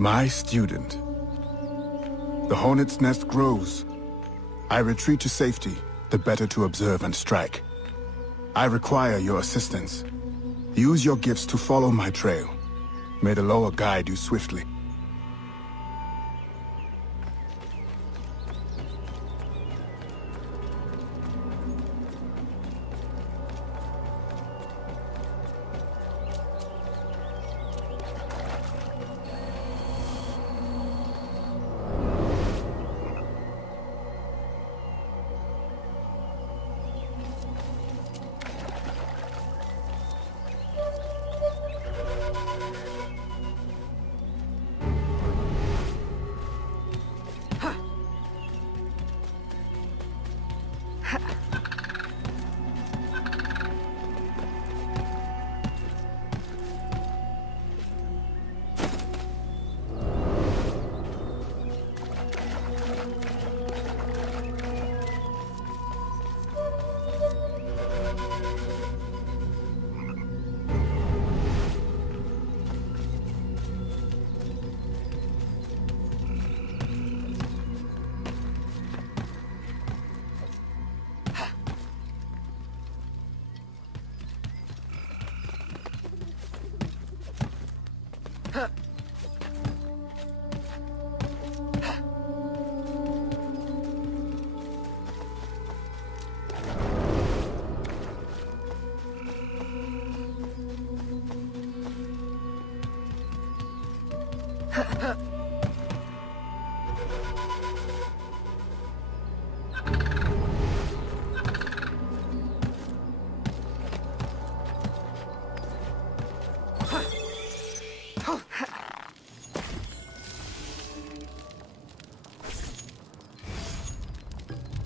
My student. The hornet's nest grows. I retreat to safety, the better to observe and strike. I require your assistance. Use your gifts to follow my trail. May the lower guide you swiftly.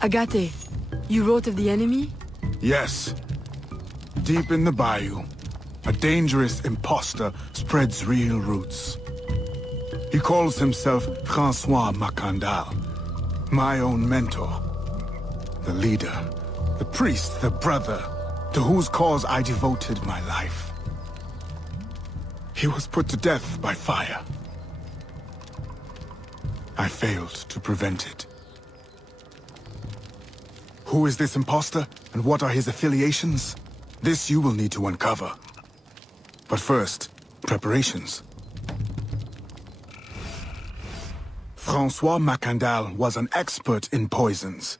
Agate, you wrote of the enemy? Yes. Deep in the bayou, a dangerous impostor spreads real roots. He calls himself Francois Macandal, my own mentor. The leader, the priest, the brother, to whose cause I devoted my life. He was put to death by fire. I failed to prevent it. Who is this impostor, and what are his affiliations? This you will need to uncover. But first, preparations. Francois Macandal was an expert in poisons.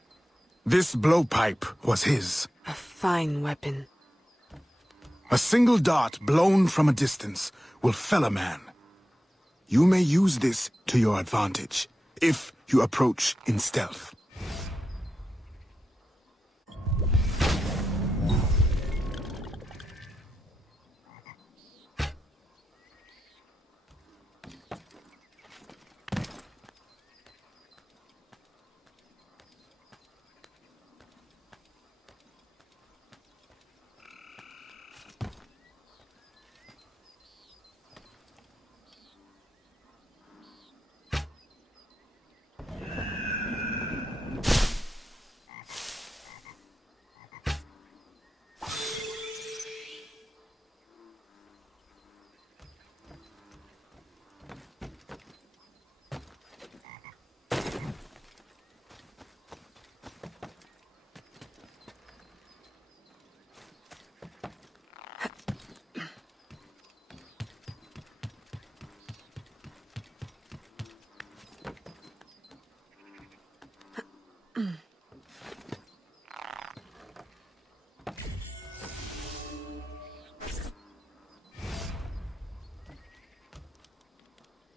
This blowpipe was his. A fine weapon. A single dart blown from a distance will fell a man. You may use this to your advantage, if you approach in stealth.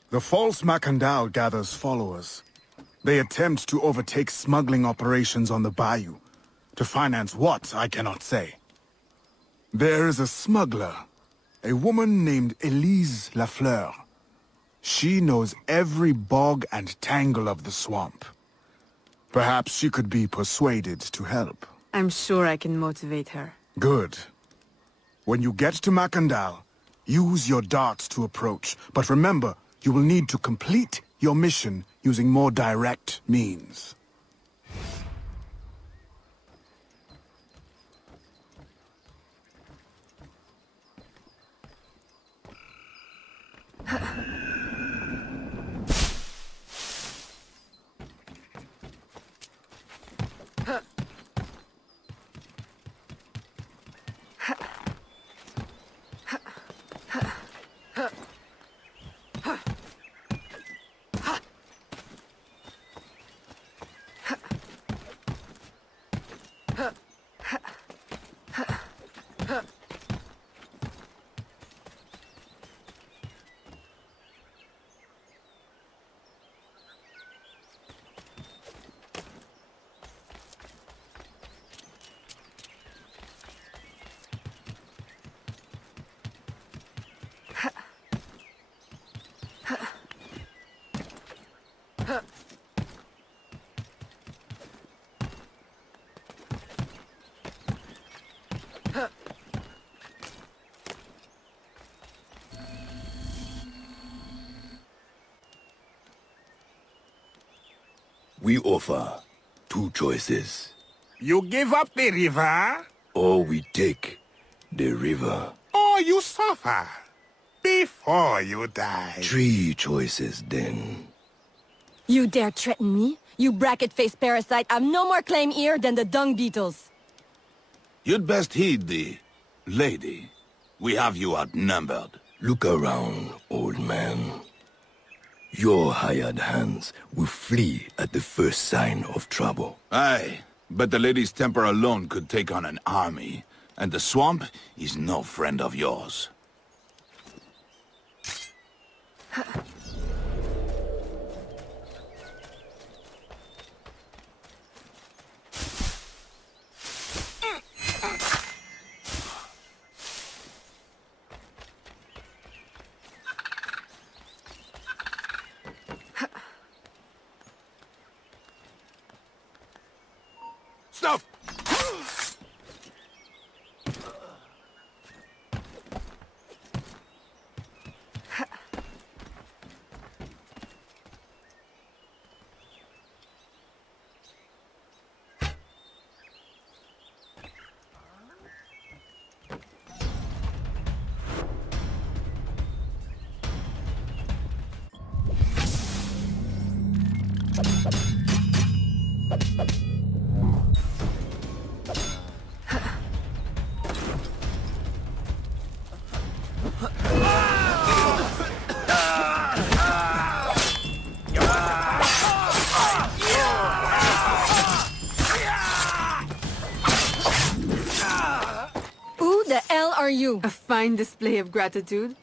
The false Macandal gathers followers. They attempt to overtake smuggling operations on the bayou. To finance what, I cannot say. There is a smuggler, a woman named Elise Lafleur. She knows every bog and tangle of the swamp. Perhaps she could be persuaded to help. I'm sure I can motivate her. Good. When you get to Macandal, use your darts to approach, but remember, you will need to complete your mission using more direct means. We offer 2 choices. You give up the river, Or we take the river. or you suffer before you die. 3 choices then. You dare threaten me? You bracket-faced parasite, I've no more claim here than the dung beetles. You'd best heed the lady. We have you outnumbered. Look around, old man. Your hired hands will flee at the first sign of trouble. Aye, but the lady's temper alone could take on an army, and the swamp is no friend of yours. Stop! Who the hell are you? A fine display of gratitude.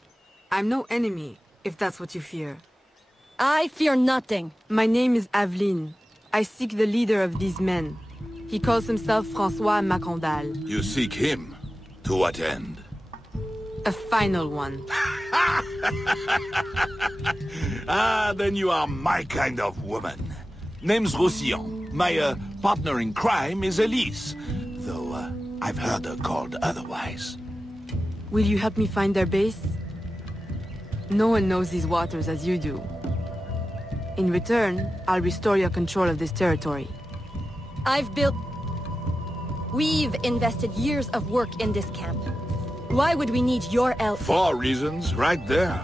I'm no enemy, if that's what you fear. I fear nothing. My name is Aveline. I seek the leader of these men. He calls himself François Macandal. You seek him? To what end? A final one. Ah, then you are my kind of woman. Name's Roussillon. My partner in crime is Elise. Though, I've heard her called otherwise. Will you help me find their base? No one knows these waters as you do. In return, I'll restore your control of this territory. We've invested years of work in this camp. Why would we need your help? 4 reasons, right there.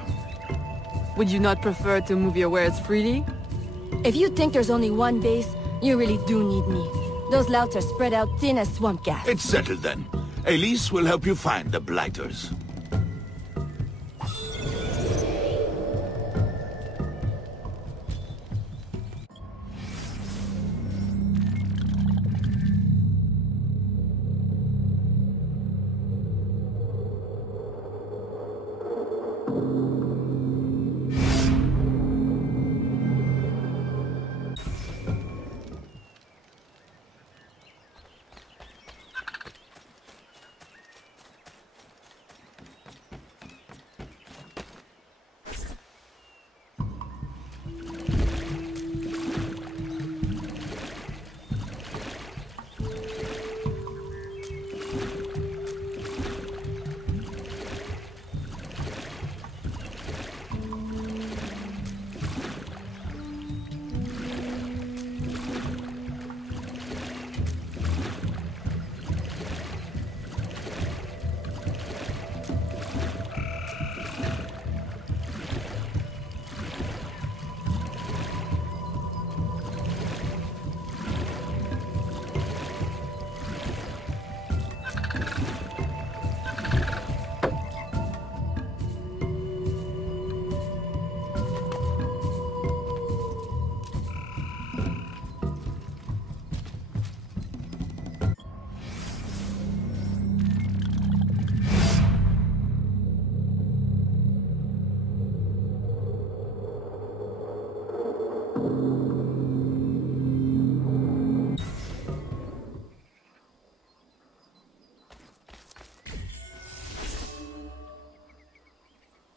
Would you not prefer to move your wares freely? If you think there's only one base, you really do need me. Those louts are spread out thin as swamp gas. It's settled then. Elise will help you find the blighters.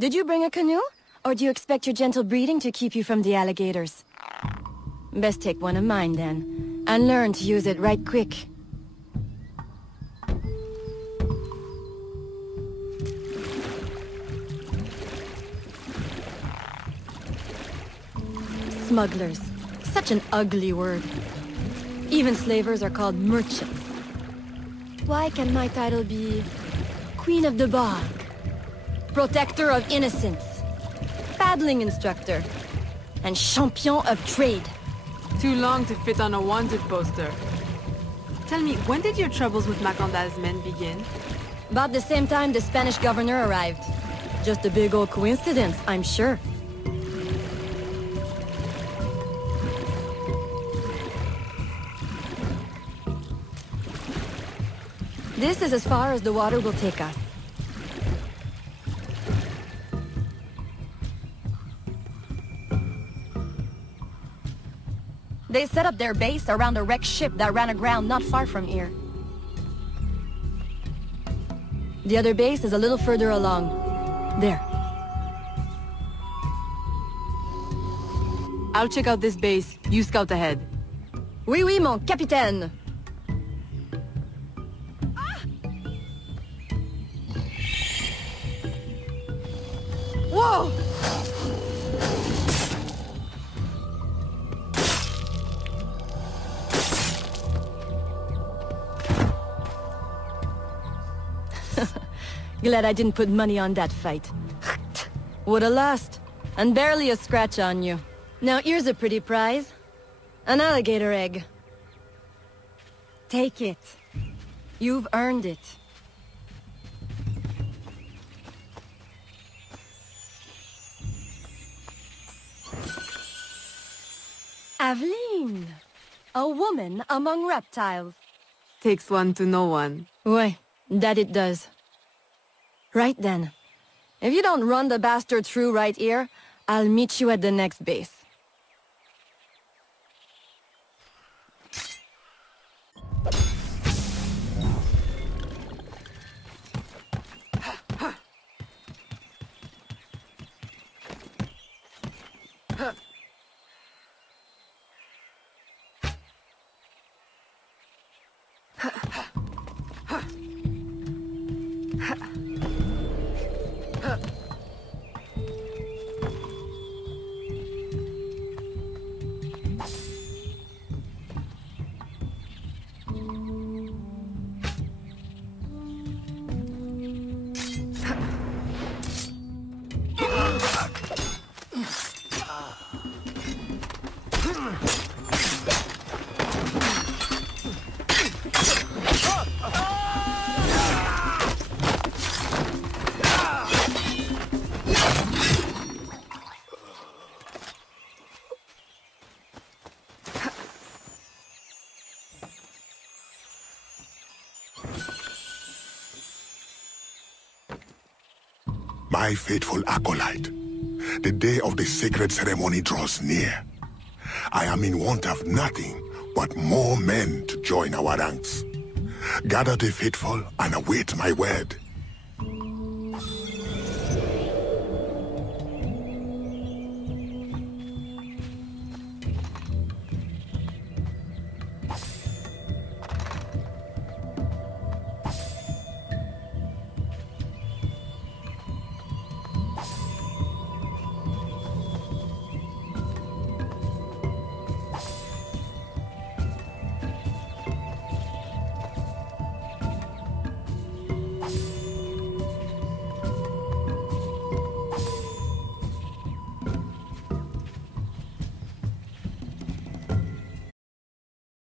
Did you bring a canoe? Or do you expect your gentle breeding to keep you from the alligators? Best take one of mine then, and learn to use it right quick. Smugglers. Such an ugly word. Even slavers are called merchants. Why can my title be Queen of the Bog? Protector of Innocence? Paddling instructor? And Champion of Trade? Too long to fit on a wanted poster. Tell me, when did your troubles with Macandal's men begin? About the same time the Spanish governor arrived. Just a big old coincidence, I'm sure. This is as far as the water will take us. They set up their base around a wrecked ship that ran aground not far from here. The other base is a little further along. There. I'll check out this base. You scout ahead. Oui, oui, mon capitaine! Whoa! Glad I didn't put money on that fight. Would have lost. And barely a scratch on you. Now here's a pretty prize. An alligator egg. Take it. You've earned it. Aveline! A woman among reptiles. Takes one to know one. Ouais, that it does. Right then. If you don't run the bastard through right here, I'll meet you at the next base. My faithful acolyte, the day of the sacred ceremony draws near. I am in want of nothing but more men to join our ranks. Gather the faithful and await my word.